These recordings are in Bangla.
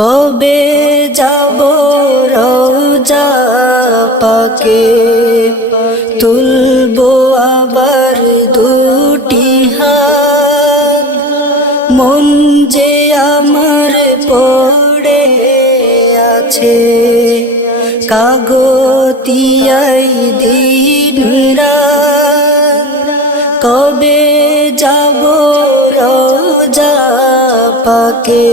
কবে যাব রওজা পাকে, তুলবো আবার দুটি হাত। মন যে আমার পড়ে আছে কাগতিয়াই দিন রাত। কবে যাব রওজা পাকে,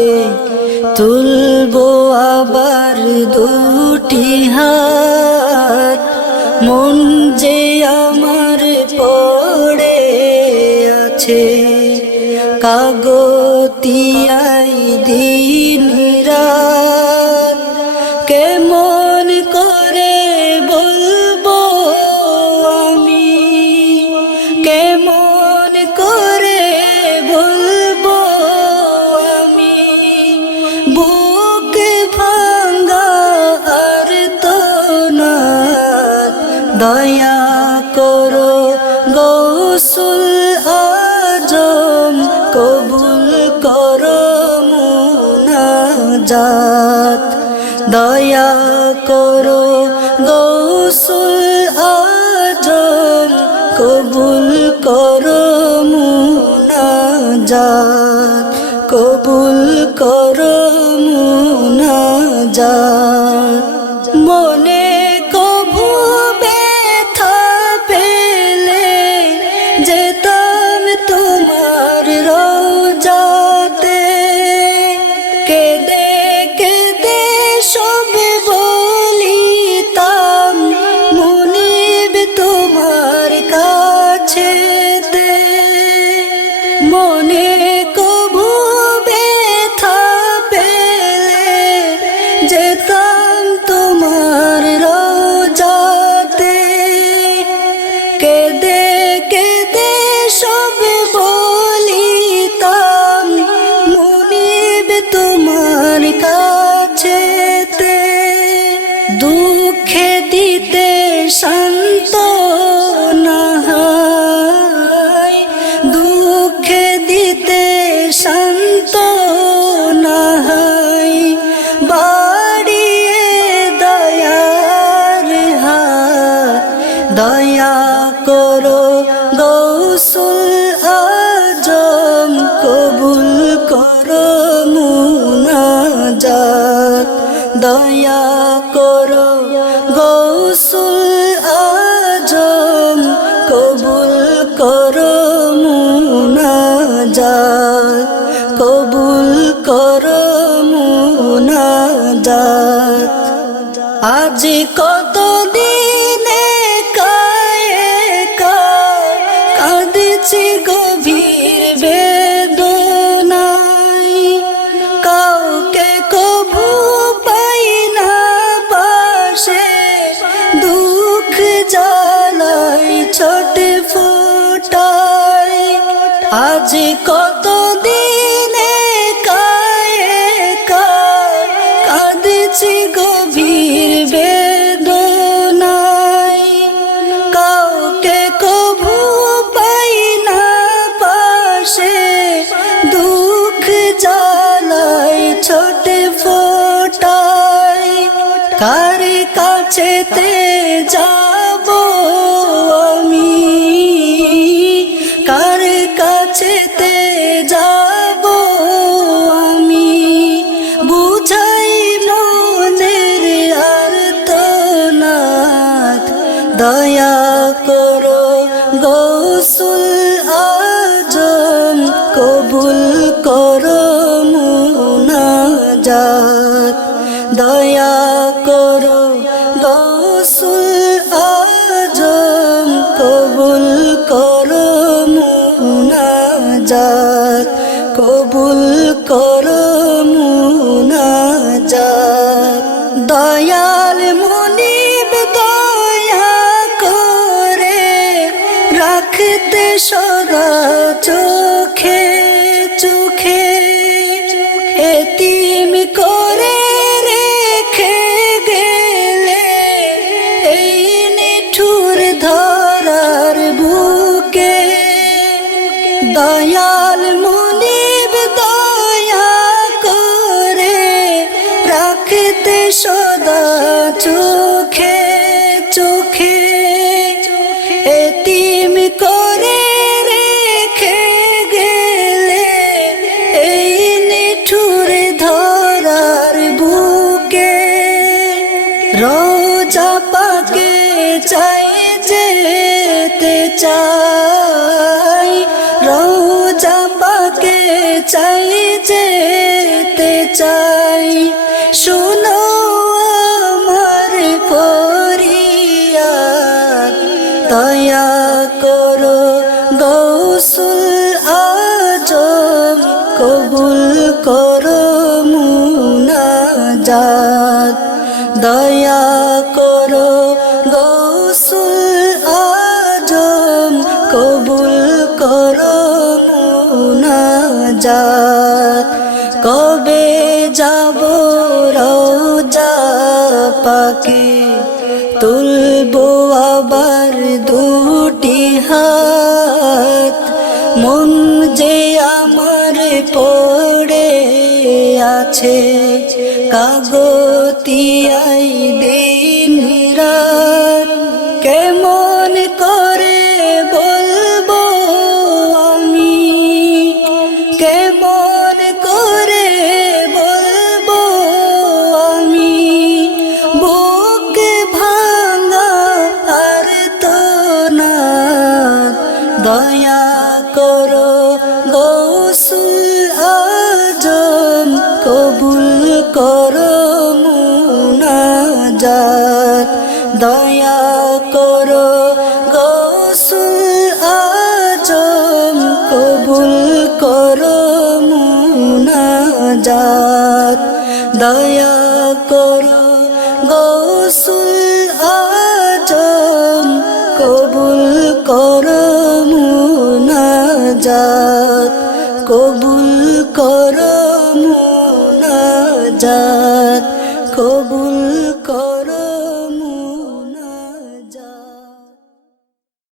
তুলবো আবার দুটি হাত। মন যে আমার পড়ে আছে কাগতিয়াই দিন রাত। কেমন করে বলবো আমি, কেমন করে বলবো আমি, বুক ভাঙ্গা আর তো না। দয়া করো গৌসুল আজম, কবুল করো মুনাজাত। দয়া করো গৌসুল আজম, কবুল করো মুনাজাত, কবুল করো মুনাজাত। মনে কভু ব্যথা পেলে যেতাম তোমার রওজাতে। কেঁদে কেঁদে সব বলিতাম মুনিব তোমার কাছেতে। মনে কভু ব্যথা পেলে যেতাম তোমার রওজাতে। কেঁদে কেঁদে সব বলিতাম মুনিব তোমার কাছেতে। দুঃখে দিতে সান্ত্বনা হয়, দুঃখে দিতে সান্ত্বনা হয়। বাড়িয়ে দয়ার হাত, দয়া করো গৌসুল আজম, কবুল করো মুনাজাত। দয়া করো গৌসুল আজম, কবুল করো মুনাজাত, কবুল করো মুনাজাত। আজ কতদিনে কাঁদছি গভীর বেদনায়। কাউকে কভু পাই না পাশে, দুঃখ জ্বালাই ছোটে ফোটায়। আজ কতদিনে কাঁদছি গভীর বেদনায়। কাউকে কভু পাই না পাশে, দুঃখ জ্বালাই ছোটে ফোটায়। কার কাছেতে যাব আমি, কার কাছেতে যাব আমি, বুঝাই মনের আর্তনাদ। দয়া করো গৌসুল আজম, কবুল করো মুনাজাত। দয়া করো গৌসুল আজম, কবুল করো মুনাজাত, কবুল করো মুনাজাত। দয়াল মুনিব দয়া করে রাখতে সদা চোখে চোখে, এতিম করে রেখে সদা চোখে চোখে এতিম করে রেখে গেলে এই নিঠুর ধরার বুকে রোজা পাকে চাই যেতে চাই রোজা পাকে চাই যেতে চাই শুনো আমার ফরিয়াদ দয়া করো গৌসুল আজম কবুল করো মুনাজাত দয়া করো গৌসুল আজম কবুল করো মুনাজাত কবে যাব রওজা পাকে তুলবো আবার দুটি হাত মন যে আমার পড়ে আছে কাগতিয়াই দিন রাত কেমন করে বলবো আমি কেমন করে বলবো আমি বুক ভাঙা আর তো না দয়া করো গৌসুল আজম কবুল করো মুনাজাত দয়া করো গৌসুল আজম কবুল করো মুনাজাত দয়া করো গৌসুল আজম কবুল করো মুনাজাত কবুল করো মুনাজাত কবুল করো